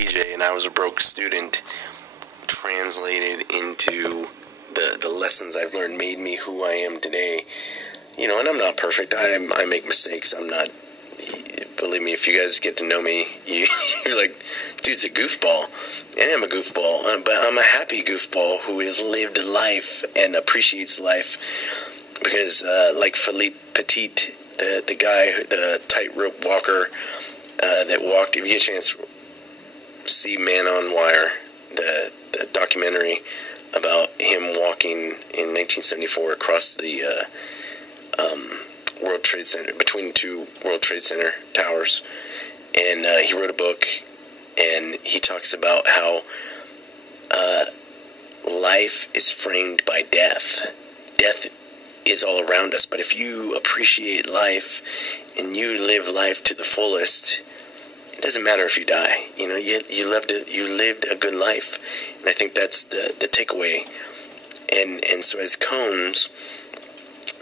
PJ and I was a broke student translated into the lessons I've learned made me who I am today. You know, and I'm not perfect. I make mistakes. I'm not, believe me, if you guys get to know me, you're like, dude's a goofball. And I'm a goofball, but I'm a happy goofball who has lived a life and appreciates life. Because, like Philippe Petit, the guy, the tightrope walker that walked, if you get a chance, see Man on Wire, the documentary about him walking in 1974 across the World Trade Center, between two World Trade Center towers. And he wrote a book, and he talks about how life is framed by death. Death is all around us, but if you appreciate life and you live life to the fullest, it doesn't matter if you die. You know, you lived a good life, and I think that's the takeaway. And so as cones,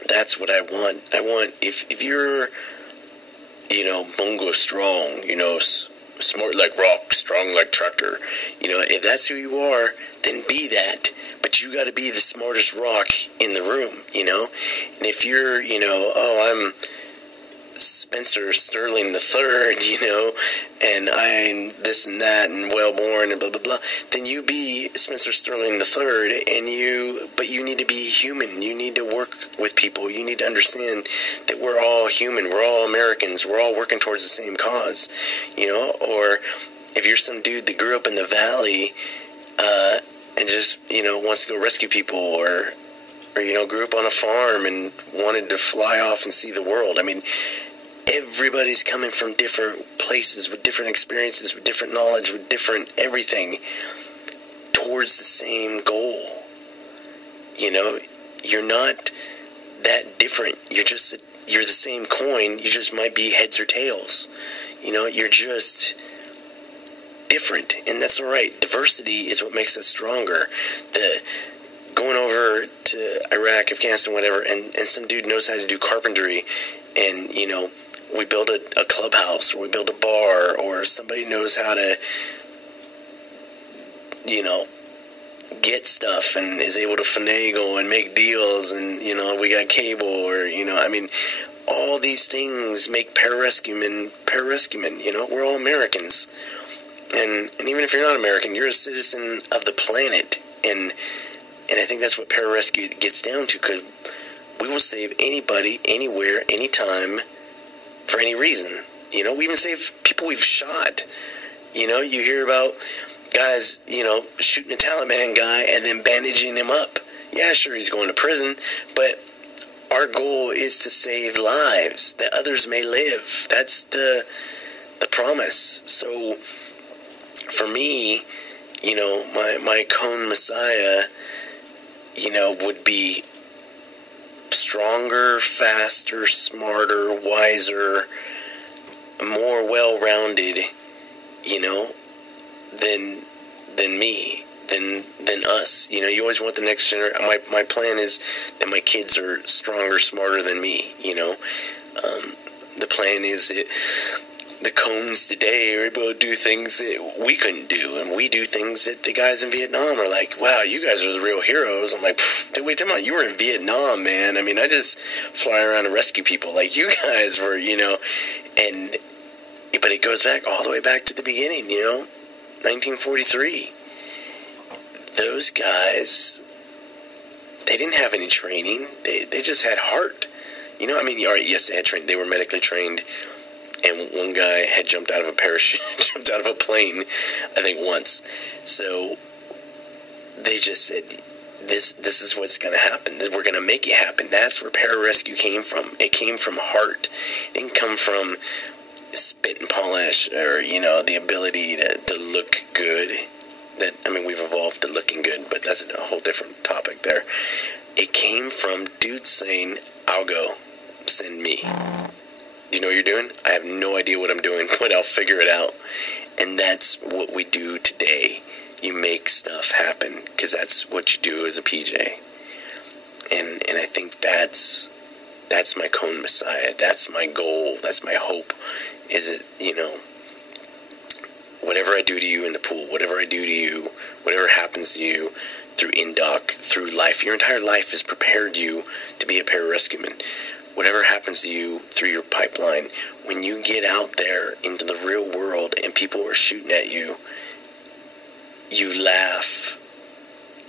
that's what I want. I want, if you're, you know, bongo strong, you know, smart like rock, strong like tractor, you know, if that's who you are, then be that. But you got to be the smartest rock in the room, you know. And if you're, you know, I'm Spencer Sterling III, you know, and I'm this and that and well-born and blah, blah, blah, then you be Spencer Sterling III, but you need to be human. You need to work with people. You need to understand that we're all human. We're all Americans. We're all working towards the same cause, you know. Or if you're some dude that grew up in the valley and just, you know, wants to go rescue people, or you know, grew up on a farm and wanted to fly off and see the world. I mean, everybody's coming from different places with different experiences, with different knowledge, with different everything towards the same goal. You know, you're not that different. You're the same coin. You just might be heads or tails. You know, you're just different, and that's all right. Diversity is what makes us stronger. Going over to Iraq, Afghanistan, whatever, and some dude knows how to do carpentry, and, you know, we build a clubhouse, or we build a bar, or somebody knows how to, you know, get stuff and is able to finagle and make deals, and, you know, we got cable, or, you know, I mean, all these things make pararescuemen, you know. We're all Americans. And even if you're not American, you're a citizen of the planet, and I think that's what pararescue gets down to, because we will save anybody, anywhere, anytime, for any reason. You know, we even save people we've shot. You know, you hear about guys, you know, shooting a Taliban guy and then bandaging him up. Yeah, sure, he's going to prison, but our goal is to save lives that others may live. That's the promise. So for me, you know, my cone messiah, you know, would be stronger, faster, smarter, wiser, more well-rounded, you know, than me, than us. You know, you always want the next generation. My plan is that my kids are stronger, smarter than me, you know. The plan is that the cones today are able to do things that we couldn't do, and we do things that the guys in Vietnam are like, wow, you guys are the real heroes. I'm like, wait, tell me, you were in Vietnam, man. I mean, I just fly around and rescue people. Like, you guys were, you know, but it goes back all the way back to the beginning, you know, 1943. Those guys, they didn't have any training. They just had heart. You know, I mean, all right, yes, they had training. They were medically trained. And one guy had jumped out of a parachute, jumped out of a plane, I think once. So they just said, this is what's going to happen. We're going to make it happen. That's where pararescue came from. It came from heart. It didn't come from spit and polish, or, you know, the ability to look good. That, I mean, we've evolved to looking good, but that's a whole different topic there. It came from dudes saying, I'll go, send me. You know what you're doing? I have no idea what I'm doing, but I'll figure it out. And that's what we do today. You make stuff happen, because that's what you do as a PJ. And I think that's my cone messiah. That's my goal. That's my hope. Is it, you know, whatever I do to you in the pool, whatever I do to you, whatever happens to you through INDOC, through life, your entire life has prepared you to be a pararescueman. Whatever happens to you through your pipeline, when you get out there into the real world and people are shooting at you, you laugh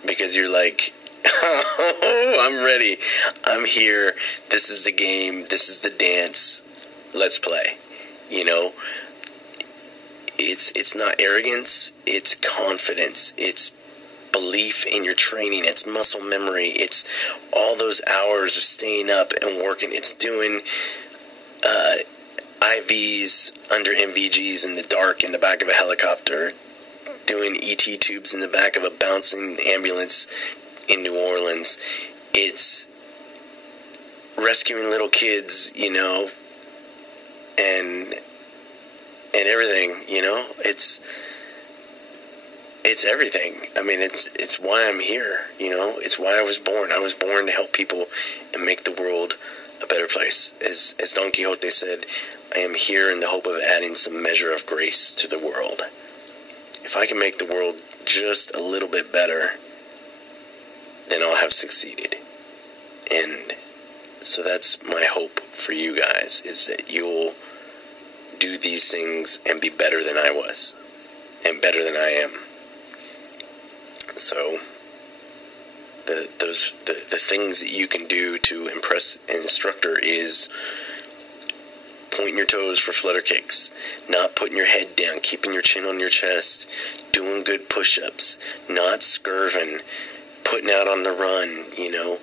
because you're like, oh, I'm ready. I'm here. This is the game. This is the dance. Let's play. You know, it's not arrogance. It's confidence. It's belief in your training. It's muscle memory. It's all those hours of staying up and working. It's doing IVs under MVGs in the dark in the back of a helicopter, doing ET tubes in the back of a bouncing ambulance in New Orleans. It's rescuing little kids, you know, and everything, you know. It's everything. I mean, it's why I'm here, you know. It's why I was born. I was born to help people and make the world a better place. As Don Quixote said, I am here in the hope of adding some measure of grace to the world. If I can make the world just a little bit better, then I'll have succeeded. And so that's my hope for you guys, is that you'll do these things and be better than I was, and better than I am. So the things that you can do to impress an instructor is pointing your toes for flutter kicks, not putting your head down, keeping your chin on your chest, doing good push-ups, not scurving, putting out on the run, you know,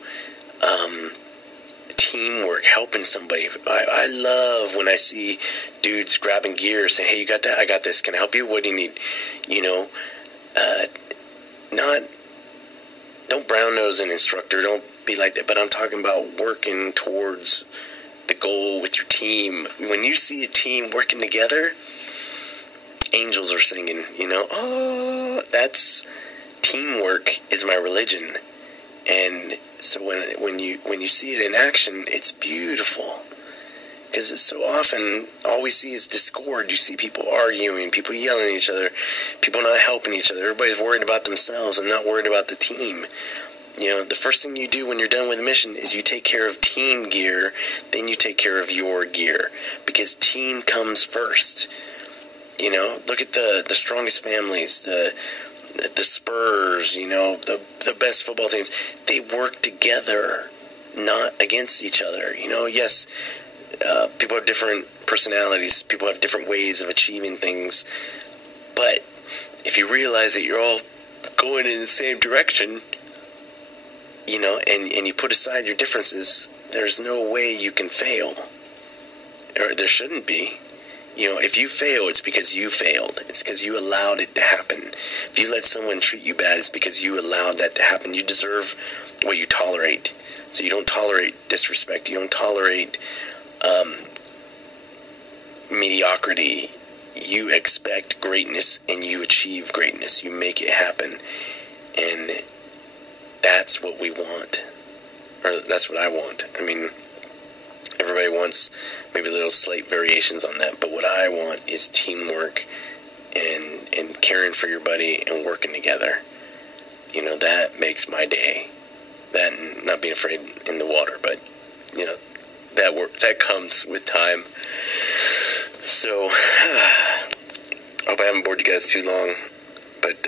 teamwork, helping somebody. I love when I see dudes grabbing gear, saying, hey, you got that? I got this. Can I help you? What do you need? You know, don't brown nose an instructor. Don't be like that. But I'm talking about working towards the goal with your team. When you see a team working together, angels are singing, you know. Oh, that's teamwork is my religion. And so when you see it in action, it's beautiful. Because it's so often, all we see is discord. You see people arguing, people yelling at each other, people not helping each other. Everybody's worried about themselves and not worried about the team. You know, the first thing you do when you're done with a mission is you take care of team gear, then you take care of your gear. Because team comes first. You know, look at the strongest families, the Spurs, you know, the best football teams. They work together, not against each other. You know, yes, people have different personalities. People have different ways of achieving things. But if you realize that you're all going in the same direction, you know, and you put aside your differences, there's no way you can fail. Or there shouldn't be. You know, if you fail, it's because you failed. It's because you allowed it to happen. If you let someone treat you bad, it's because you allowed that to happen. You deserve what you tolerate. So you don't tolerate disrespect. You don't tolerate mediocrity. You expect greatness, and you achieve greatness. You make it happen. And that's what we want. Or that's what I want. I mean, everybody wants maybe little slight variations on that, but what I want is teamwork and caring for your buddy and working together. You know, that makes my day. That and not being afraid in the water, but, you know, that comes with time. So, I hope I haven't bored you guys too long, but,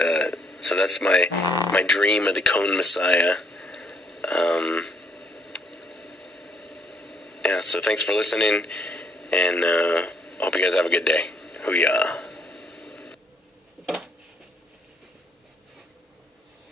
so that's my dream of the Cone Messiah. Yeah, so thanks for listening, and hope you guys have a good day. Hoo-yah.